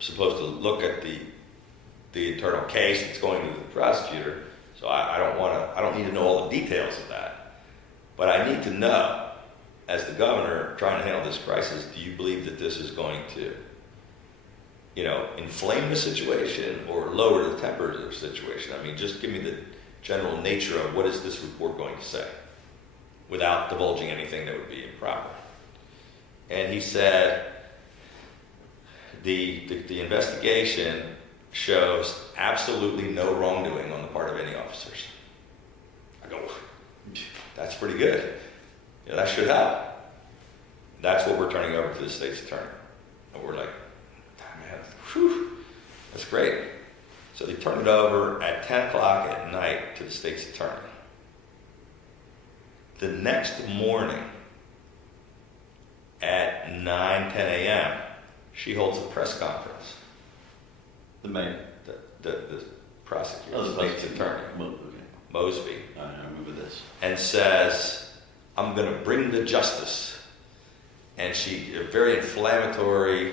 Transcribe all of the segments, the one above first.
supposed to look at the internal case that's going to the prosecutor. So I don't need to know all the details of that. But I need to know, as the governor trying to handle this crisis, do you believe that this is going to, inflame the situation or lower the temperature of the situation? I mean, just give me the general nature of what is this report going to say without divulging anything that would be improper. And he said the investigation shows absolutely no wrongdoing on the part of any officers. I go, that's pretty good. That should help. That's what we're turning over to the state's attorney. And we're like, man, whew, that's great. So they turned it over at 10 o'clock at night to the state's attorney. The next morning at 9, 10 a.m., she holds a press conference. The mayor? The prosecutor, the state's attorney, Mosby. I remember this. And says, I'm going to bring the justice. And a very inflammatory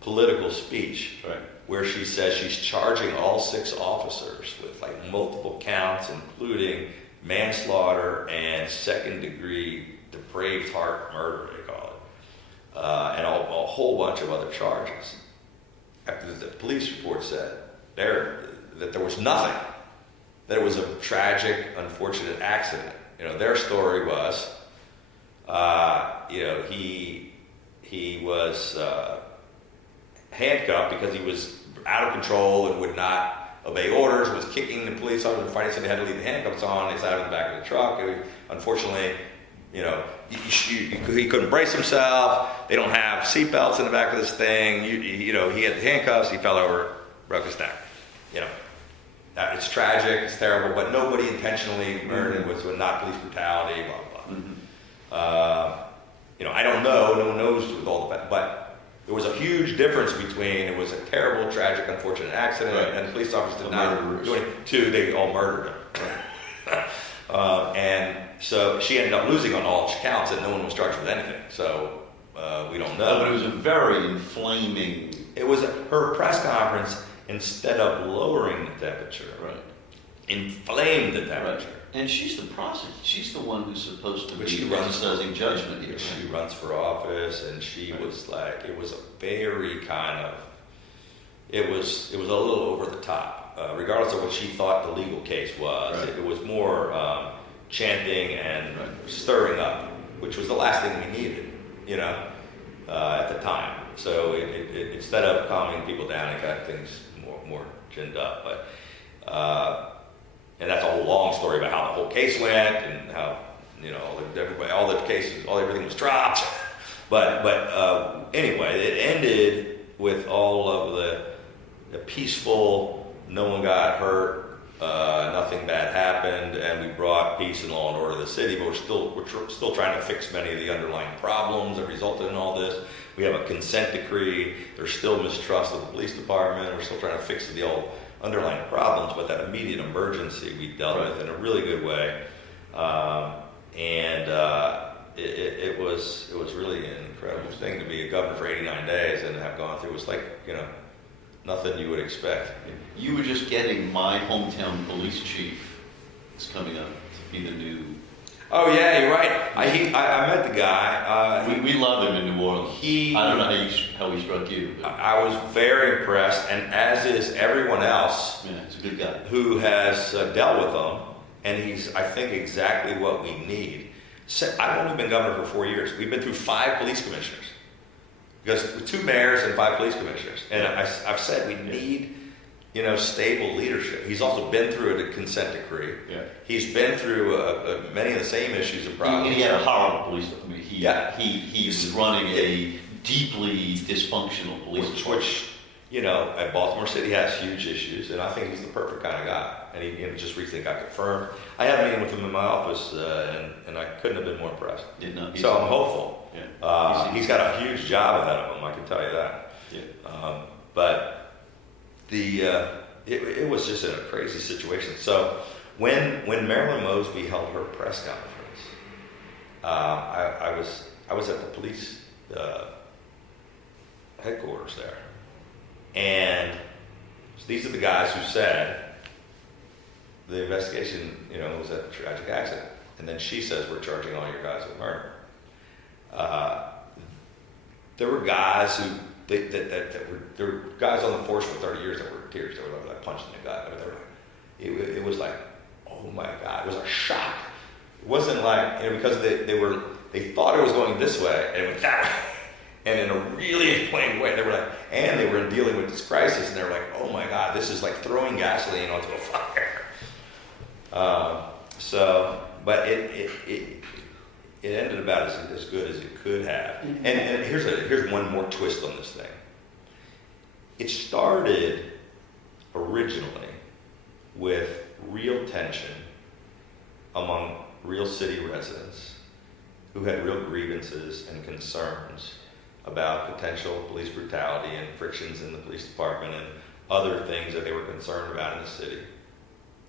political speech, right, where she says she's charging all 6 officers with multiple counts, including manslaughter and second-degree depraved heart murder, they call it, and a whole bunch of other charges. After the police report said that there was nothing, that it was a tragic, unfortunate accident. Their story was, he was handcuffed because he was out of control and would not obey orders, was kicking the police officer, and finally said he had to leave the handcuffs on. He sat in the back of the truck. Unfortunately, he couldn't brace himself. They don't have seatbelts in the back of this thing. He had the handcuffs. He fell over, broke his neck. It's tragic. It's terrible. But nobody intentionally murdered him. It was not police brutality. Blah blah. Mm-hmm. I don't know. No one knows with all the facts. But there was a huge difference between it was a terrible, tragic, unfortunate accident, right, and the police officers did not do anything. 2, they all murdered him. Right. And so she ended up losing on all counts, and no one was charged with anything. So we don't know. But it was a very inflaming. It was her press conference. Instead of lowering the temperature, right, inflamed the temperature. Right. And she's the prosecutor. She's the one who's supposed to be exercising judgment here. She runs for office, and she was it was a very it was a little over the top. Regardless of what she thought the legal case was, right, it was more chanting and stirring up, which was the last thing we needed, at the time. So it instead of calming people down, it got things more ginned up. But and that's a whole long story about how the whole case went and how everything was dropped. But anyway, it ended with all of the peaceful. No one got hurt. Nothing bad happened, and we brought peace and law and order to the city. But we're still trying to fix many of the underlying problems that resulted in all this. We have a consent decree. There's still mistrust of the police department. We're still trying to fix the old underlying problems, but that immediate emergency we dealt with in a really good way. It was really an incredible thing to be a governor for 89 days and have gone through. It was nothing you would expect. You were just getting my hometown police chief is coming up to be the new. Oh yeah, you're right. I met the guy. We love him in New Orleans. I don't know how he struck you. I was very impressed, and as is everyone else. Yeah, he's a good guy who has dealt with him, and he's, I think, exactly what we need. I've only been governor for 4 years. We've been through 5 police commissioners, because 2 mayors and 5 police commissioners, and I've said we need. Stable leadership. He's also been through a consent decree. Yeah. He's been through many of the same issues and problems. He had a horrible police. He was running a deeply dysfunctional police department. Which, at Baltimore City has huge issues, and I think he's the perfect kind of guy. And he just recently got confirmed. I had a meeting with him in my office, and I couldn't have been more impressed. So I'm hopeful. Yeah. He's got a huge job ahead of him, I can tell you that. Yeah. But it was just a crazy situation. So when Marilyn Mosby held her press conference, I was at the police headquarters there, And so these are the guys who said the investigation, was a tragic accident. And then she says, we're charging all your guys with murder. There were guys who, there were guys on the force for 30 years that were in tears. They were like punching the guy. It was like, oh my God, it was a shock. It wasn't like, because they thought it was going this way and it went that way. And in a really inflamed way, they were dealing with this crisis, and they were like, "Oh my God, this is like throwing gasoline onto a fire." But it ended about as good as it could have. Mm-hmm. And here's one more twist on this thing. It started originally with real tension among real city residents who had real grievances and concerns about potential police brutality and frictions in the police department and other things that they were concerned about in the city.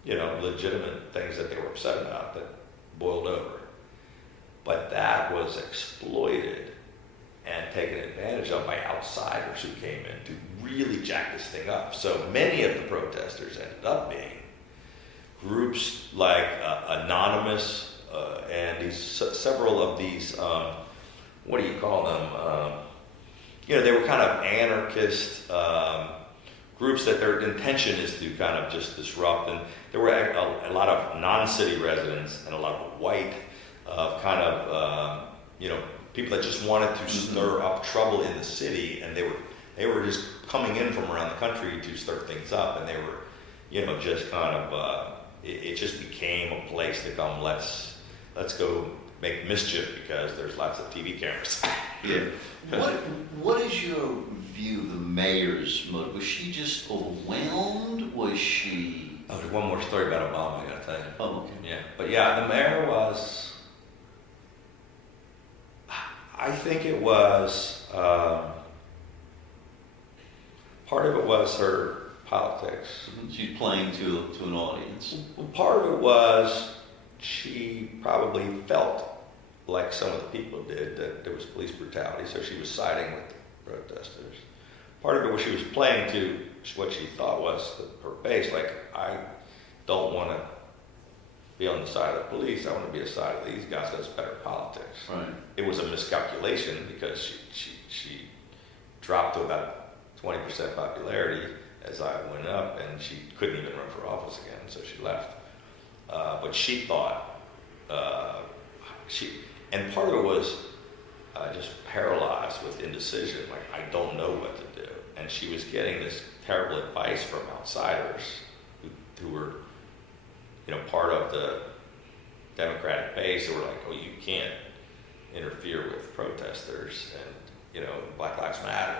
Legitimate things that they were upset about that boiled over. But that was exploited and taken advantage of by outsiders who came in to really jack this thing up. So many of the protesters ended up being groups like Anonymous and several of these, what do you call them? They were kind of anarchist groups that their intention is to kind of just disrupt. And there were a lot of non-city residents and a lot of white people that just wanted to stir up trouble in the city, and they were just coming in from around the country to stir things up, and they were, just kind of it just became a place to come. Let's go make mischief because there's lots of TV cameras. Yeah. What is your view of the mayor's motive? Was she just overwhelmed? Was she? Oh, there's one more story about Obama I gotta tell you. Oh, okay. Yeah, but yeah, the mayor was. I think it was part of it was her politics. She's playing to an audience. Well, part of it was she probably felt like some of the people did, that there was police brutality, so she was siding with the protesters. Part of it was she was playing to what she thought was her base, like, I don't want to be on the side of the police, I want to be on the side of these guys, that's better politics. Right. It was a miscalculation because she dropped to about 20% popularity as I went up, and she couldn't even run for office again, so she left. But she thought, and part of it was just paralyzed with indecision, like, I don't know what to do. And she was getting this terrible advice from outsiders who were, part of the Democratic base, who were like, oh, you can't interfere with protesters, and, Black Lives Matter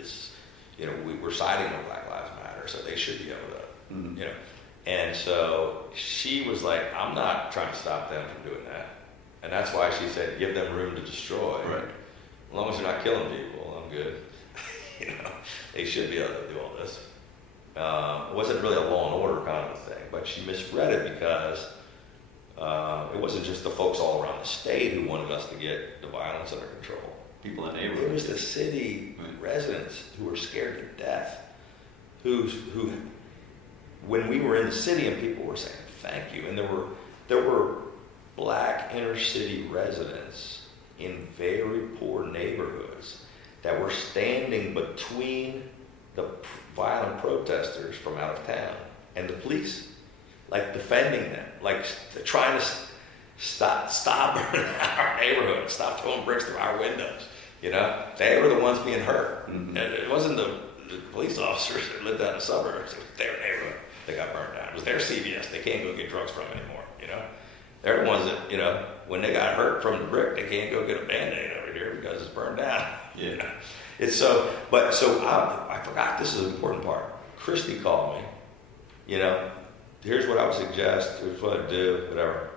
is, we're siding with Black Lives Matter, so they should be able to, And so she was like, I'm not trying to stop them from doing that. And that's why she said, give them room to destroy. Right. As long as they're not killing people, I'm good. They should be able to do all this. It wasn't really a law and order kind of a thing, but she misread it because it wasn't just the folks all around the state who wanted us to get the violence under control. People in the It neighborhood. was the city residents who were scared to death, who, when we were in the city and people were saying thank you, and there were Black inner city residents in very poor neighborhoods that were standing between the violent protesters from out of town and the police, like defending them, like trying to stop burning our neighborhood, stop throwing bricks through our windows. They were the ones being hurt. And it wasn't the police officers that lived out in the suburbs. It was their neighborhood that got burned down. It was their CVS. They can't go get drugs from anymore. They're the ones that, when they got hurt from the brick, they can't go get a Band-Aid over here because it's burned down. Yeah. It's so I forgot, this is an important part. Christy called me, here's what I would suggest, here's what I'd do, whatever.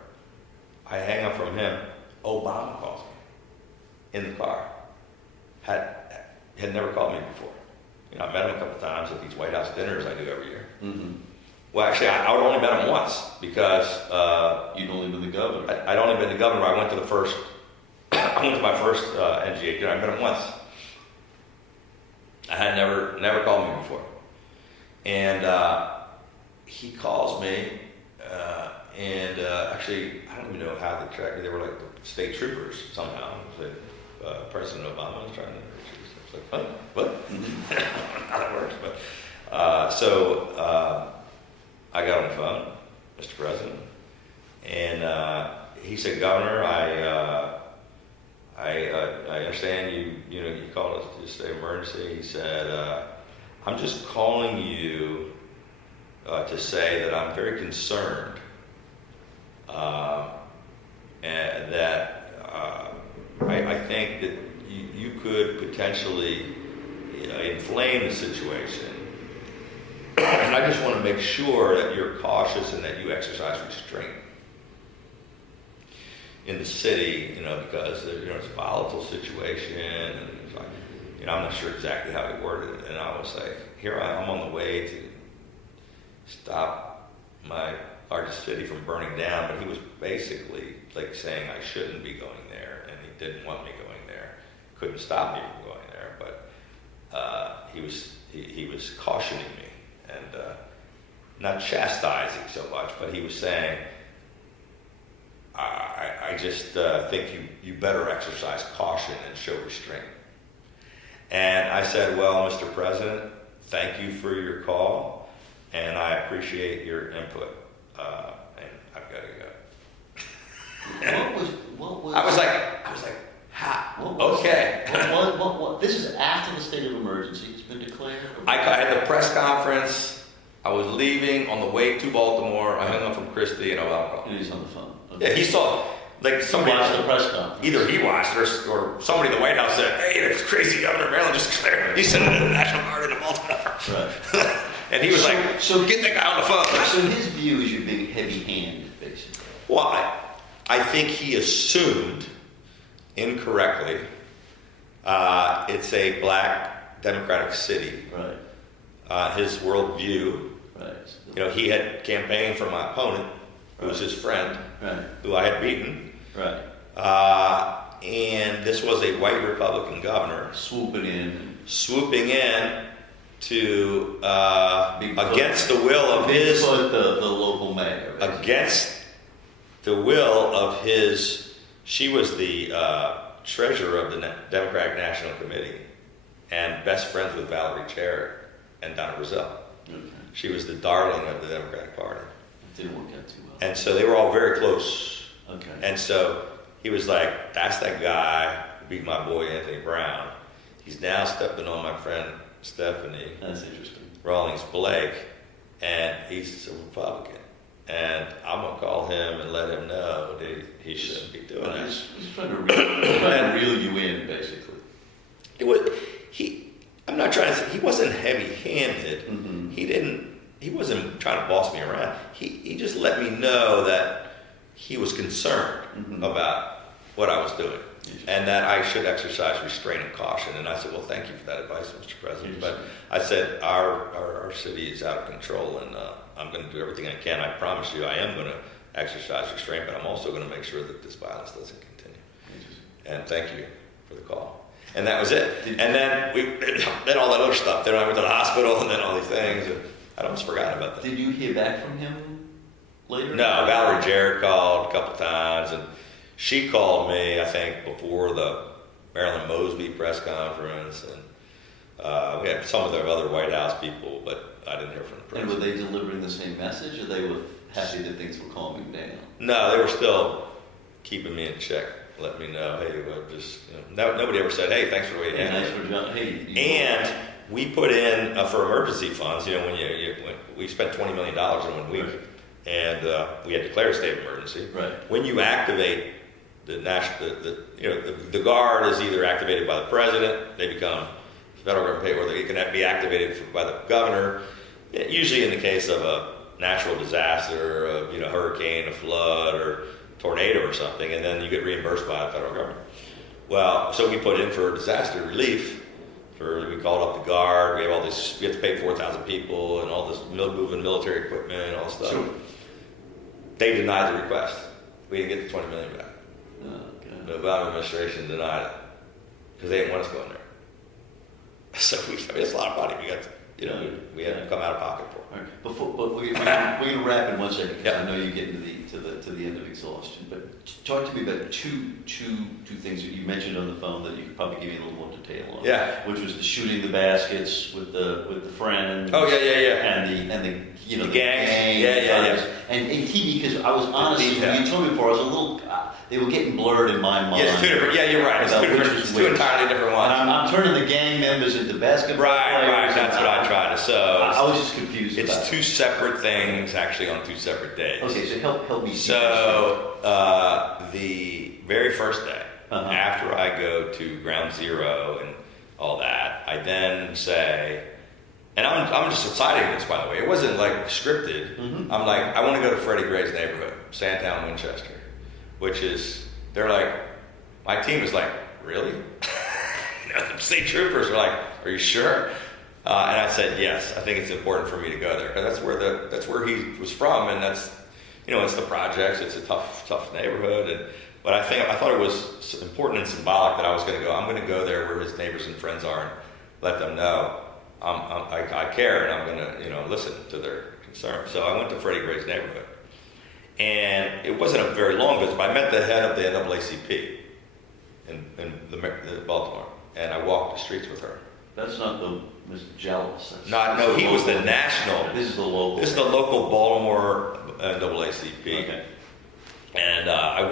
I hang up from him, Obama calls me in the car. Had never called me before. I met him a couple times at these White House dinners I do every year. Mm-hmm. Well, actually, I would only met him once because You'd only been the governor. I'd only been the governor. I went to my first NGA dinner. I met him once. I had never called me before. And he calls me, and actually, I don't even know how they tracked me. They were like the state troopers somehow. President Obama was trying to. I was like, what? How that works, but so I got on the phone, Mr. President, and he said, Governor, I understand you called us to state emergency. He said, I'm just calling you to say that I'm very concerned and that I think that you could potentially inflame the situation. And I just want to make sure that you're cautious and that you exercise restraint in the city, because it's a volatile situation, and it's like, I'm not sure exactly how he worded it. And I was like, here I'm on the way to stop my largest city from burning down, but he was basically like saying I shouldn't be going there, and he didn't want me going there, couldn't stop me from going there, but he was cautioning me and not chastising so much, but he was saying, I just think you better exercise caution and show restraint. And I said, well, Mr. President, thank you for your call, and I appreciate your input, and I've got to go. What was? I was like, ha, okay. What? This is after the state of emergency has been declared? I had the press conference. I was leaving on the way to Baltimore. I hung up from Christie, and I was He's on the phone. Okay. Yeah, he saw, like, somebody watched the press conference. Either he watched or somebody in the White House said, hey, this crazy Governor of Maryland just declared. He sent it to the National Guard into Baltimore. Right. And he was so get that guy on the phone. So his view is you're being heavy-handed, basically. Well, I think he assumed incorrectly it's a black Democratic city. Right. His worldview. Right. He had campaigned for my opponent, who was his friend, who I had beaten. Right. And this was a white Republican governor swooping in to against the will of his the local mayor. Basically. Against the will of his. She was the treasurer of the Democratic National Committee and best friends with Valerie Jarrett and Donna Rozelle. Okay. She was the darling of the Democratic Party. It didn't work out too well. And so they were all very close. Okay. And so he was like, that's that guy who beat my boy Anthony Brown. He's now stepping on my friend Stephanie. That's interesting. Rawlings Blake, and he's a Republican. And I'm going to call him and let him know that he shouldn't be doing that. He's trying to reel you in, basically. I'm not trying to say, he wasn't heavy-handed. Mm-hmm. He wasn't trying to boss me around. He just let me know that he was concerned about what I was doing and that I should exercise restraint and caution. And I said, well, thank you for that advice, Mr. President. But I said, our city is out of control, and I'm going to do everything I can. I promise you I am going to exercise restraint, but I'm also going to make sure that this violence doesn't continue. And thank you for the call. And that was it. And then all that other stuff. Then I went to the hospital, and then all these things. And I almost forgot about that. Did you hear back from him later? No, Valerie Jarrett called a couple times, and she called me, I think, before the Marilyn Mosby press conference, and we had some of the other White House people, but I didn't hear from the president. And were they delivering the same message, or they were happy that things were calming down? No, they were still keeping me in check, letting me know, hey, nobody ever said, hey, thanks for waiting. And we put in for emergency funds. When we spent $20 million in 1 week, and we had declared a state of emergency. Right. When you activate the guard is either activated by the president, they become federal government pay, or they can be activated by the governor. Usually, in the case of a natural disaster, a hurricane, a flood, or tornado or something, and then you get reimbursed by the federal government. Well, so we put in for disaster relief. We called up the guard. We have all this. We have to pay 4,000 people and all this moving military equipment and all this stuff. Sure. They denied the request. We didn't get the $20 million back. Okay. The Obama administration denied it because they didn't want us going there. So it's a lot of money. We got, we had to come out of pocket for. All right. But we're gonna wrap in 1 second because Yep. I know you're getting to the end of exhaustion. But talk to me about two things that you mentioned on the phone that you could probably give me a little more detail on. Yeah. Which was the shooting the baskets with the friends. Oh yeah. And the The gangs. gang Yeah. And TV, because I was honest, detail. when you told me before, I was a little, they were getting blurred in my mind. Yeah, it's two different. Yeah, you're right. It's two entirely different ones. And I'm turning the gang members into basketball players. Right. That's what I tried to. So I was just confused. it's two separate things, actually, on two separate days. Okay, so help me. So the very first day, after I go to Ground Zero and all that, I then say, and I'm just citing this, by the way. It wasn't like scripted. Mm-hmm. I'm like, I want to go to Freddie Gray's neighborhood, Sandtown, Winchester, which is, they're like, my team is like, really? The state troopers are like, are you sure? And I said, yes, I think it's important for me to go there. That's where he was from, and that's, it's the projects. It's a tough neighborhood, but I thought it was important and symbolic that I was going to go. I'm going to go there where his neighbors and friends are and let them know I care, and I'm going to listen to their concerns. So I went to Freddie Gray's neighborhood, and it wasn't a very long visit, but I met the head of the NAACP in Baltimore, and I walked the streets with her. That's not the Mr. Jealous. No, he was the national. This is the local. This is the local Baltimore NAACP. Okay. And I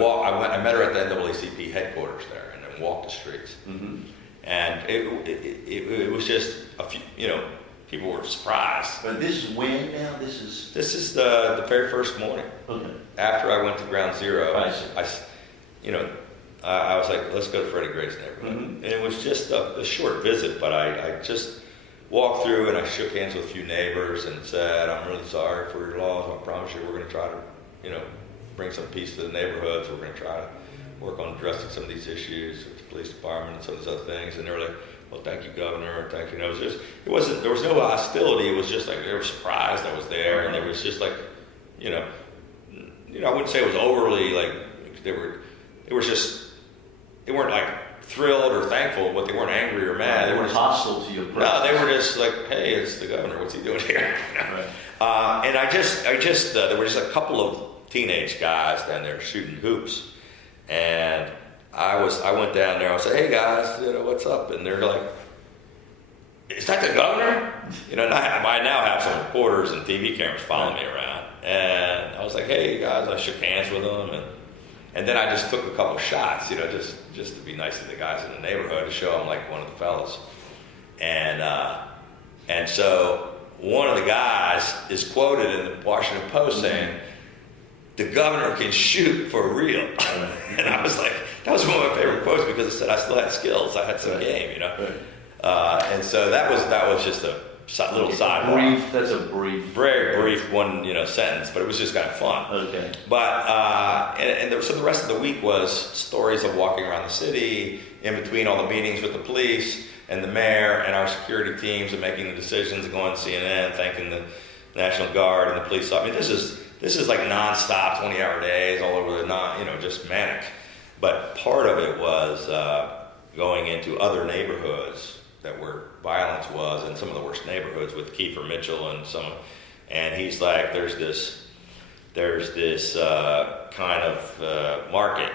met her at the NAACP headquarters there, and then walked the streets. Mm-hmm. And it was just a few, people were surprised. But this is when now? This is the very first morning. Okay. After I went to Ground Zero, I see. I was like, let's go to Freddie Gray's neighborhood. Mm-hmm. And it was just a short visit, but I just walked through and I shook hands with a few neighbors and said, I'm really sorry for your loss. I promise you we're going to try to, bring some peace to the neighborhoods. We're going to try to work on addressing some of these issues with the police department and some of these other things. And they were like, well, thank you, Governor. Thank you. There was no hostility. It was just like they were surprised I was there. And it was just like, I wouldn't say it was overly like, they weren't like thrilled or thankful, but they weren't angry or mad. They were weren't hostile to your presence. No, they were just like, hey, it's the governor. What's he doing here? Right. And I just there were just a couple of teenage guys down there shooting hoops, and I went down there. I said, hey guys, what's up? And they're like, is that the governor? And I now have some reporters and TV cameras following me around, and I was like, hey guys, I shook hands with them, and then I just took a couple shots, just to be nice to the guys in the neighborhood, to show them like one of the fellas. And so one of the guys is quoted in the Washington Post saying, the governor can shoot for real. And I was like, that was one of my favorite quotes because it said I still had skills, I had some game, And so that was just a little sidebar. That's a brief. Very brief one, sentence, but it was just kind of fun. Okay. But so the rest of the week was stories of walking around the city, in between all the meetings with the police and the mayor and our security teams, and making the decisions, and going on CNN, thanking the National Guard and the police. I mean, this is like nonstop, 20-hour days all over just manic. But part of it was going into other neighborhoods that where violence was, and some of the worst neighborhoods with Kiefer Mitchell and he's like, there's this kind of market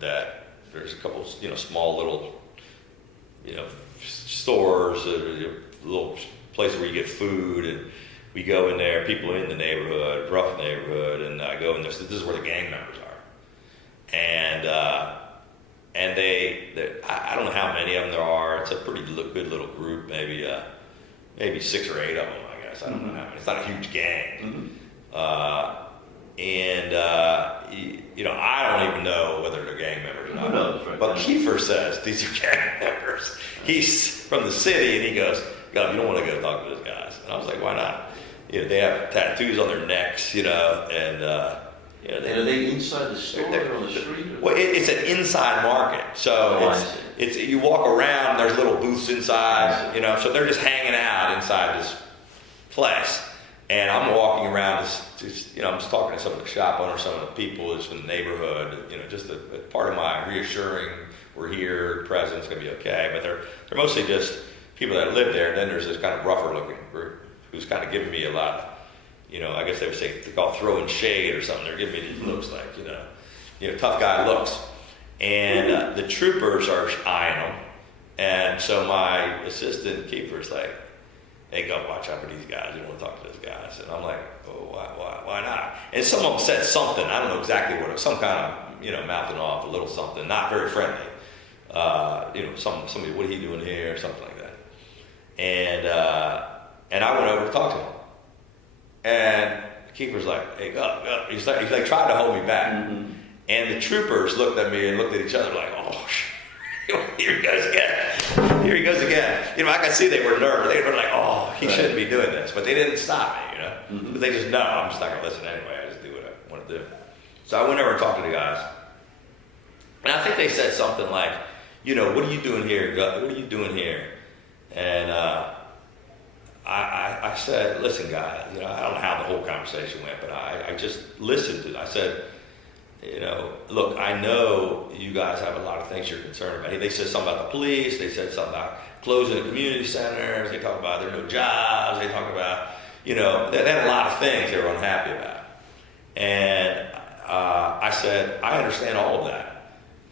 that there's a couple small little stores, a little place where you get food, and we go in there, people in the neighborhood, rough neighborhood, and I go in there. This is where the gang members are, and I don't know how many of them there are. It's a pretty good little group, maybe 6 or 8 of them, I guess. I don't know how many. It's not a huge gang. Mm-hmm. I don't even know whether they're gang members or not. Who knows, right? But Kiefer says these are gang members. He's from the city, and he goes, God, you don't want to go talk to those guys. And I was like, why not? They have tattoos on their necks, and are they inside the store or on the street? Well, it's an inside market, so it's you walk around. There's little booths inside, so they're just hanging out inside this place. And I'm walking around, I'm just talking to some of the shop owners, some of the people that's from the neighborhood, just a part of my reassuring we're here, president's going to be okay. But they're mostly just people that live there. And then there's this kind of rougher looking group who's kind of giving me a lot of, I guess they would say, they call throwing shade or something. They're giving me these looks like, tough guy looks. And the troopers are eyeing them. And so my assistant keeper's like, hey, go watch out for these guys. You don't want to talk to those guys. And I'm like, oh, why not? And some of them said something. I don't know exactly what it was. Some kind of, mouthing off a little something, not very friendly. Somebody, what are you doing here? Or something like that. And I went over to talk to him. And the keeper's like, hey, go. He's like trying to hold me back. Mm-hmm. And the troopers looked at me and looked at each other like, oh, here he goes again. Here he goes again. I could see they were nervous. They were like, oh, he shouldn't be doing this. But they didn't stop me, Mm-hmm. But they just know I'm just not going to listen anyway. I just do what I want to do. So I went over and talked to the guys. And I think they said something like, what are you doing here? What are you doing here? And I said, listen, guys, I don't know how the whole conversation went, but I just listened to it. I said, look, I know you guys have a lot of things you're concerned about. They said something about the police. They said something about closing the community centers. They talk about there are no jobs. They talk about, they had a lot of things they were unhappy about. And I said, I understand all of that.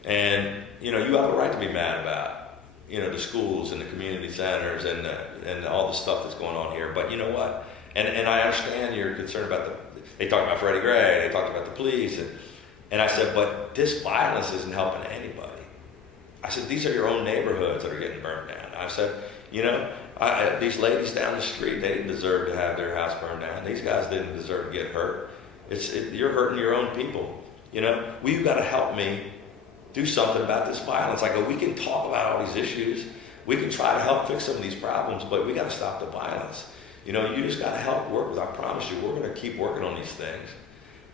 And, you have a right to be mad about, the schools and the community centers and all the stuff that's going on here. But you know what? And I understand you're concerned about they talked about Freddie Gray. They talked about the police. And I said, but this violence isn't helping anybody. I said, these are your own neighborhoods that are getting burned down. I said, these ladies down the street, they didn't deserve to have their house burned down. These guys didn't deserve to get hurt. You're hurting your own people. Well, you got to help me do something about this violence. I go, we can talk about all these issues. We can try to help fix some of these problems, but we got to stop the violence. You just got to help work with. I promise you, we're going to keep working on these things.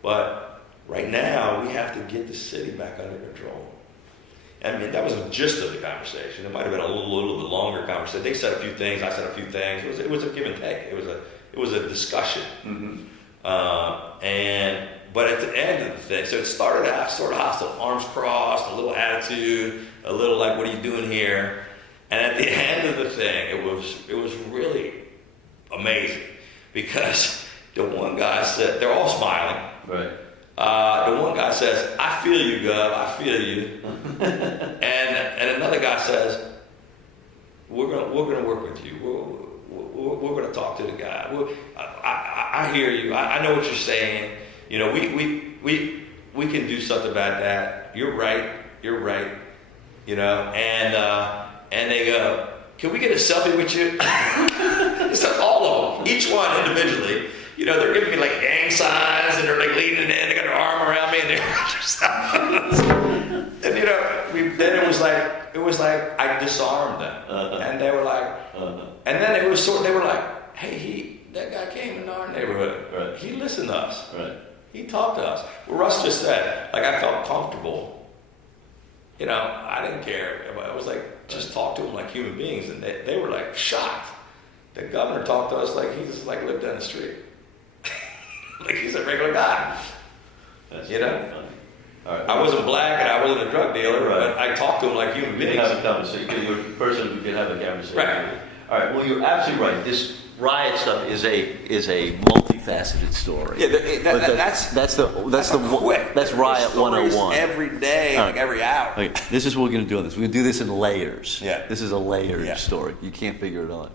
But right now, we have to get the city back under control. I mean, that was the gist of the conversation. It might have been a little bit longer conversation. They said a few things. I said a few things. It was a give and take. It was a discussion. Mm-hmm. But at the end of the thing, so it started out sort of hostile, arms crossed, a little attitude, a little like, what are you doing here? And at the end of the thing, it was really amazing because the one guy said, they're all smiling. Right. The one guy says, I feel you, Gov, I feel you. and another guy says, we're gonna work with you. We're gonna talk to the guy. I hear you. I know what you're saying. We can do something about that. You're right. And they go, can we get a selfie with you? It's like all of them, each one individually. They're giving me like gang signs, and they're like leaning in. They got their arm around me, and and then it was like I disarmed them, and they were like, and then it was they were like, hey, that guy came in our neighborhood. Right. He listened to us. Right. He talked to us. Well, Russ just said, like, I felt comfortable. I didn't care. I was like, just talk to them like human beings, and they were like shocked. The governor talked to us like he just like lived down the street. Like he's a regular guy. That's funny. All right. I wasn't black and I wasn't a drug dealer, but I talked to him like human beings. You can have a conversation. You're a person who can have a conversation. Right. All right. Well, you're absolutely right. This riot stuff is a multifaceted story. Yeah, that's Riot 101. Every day, like every hour. Okay. This is what we're going to do on this. We're going to do this in layers. Yeah. This is a layered story. You can't figure it out.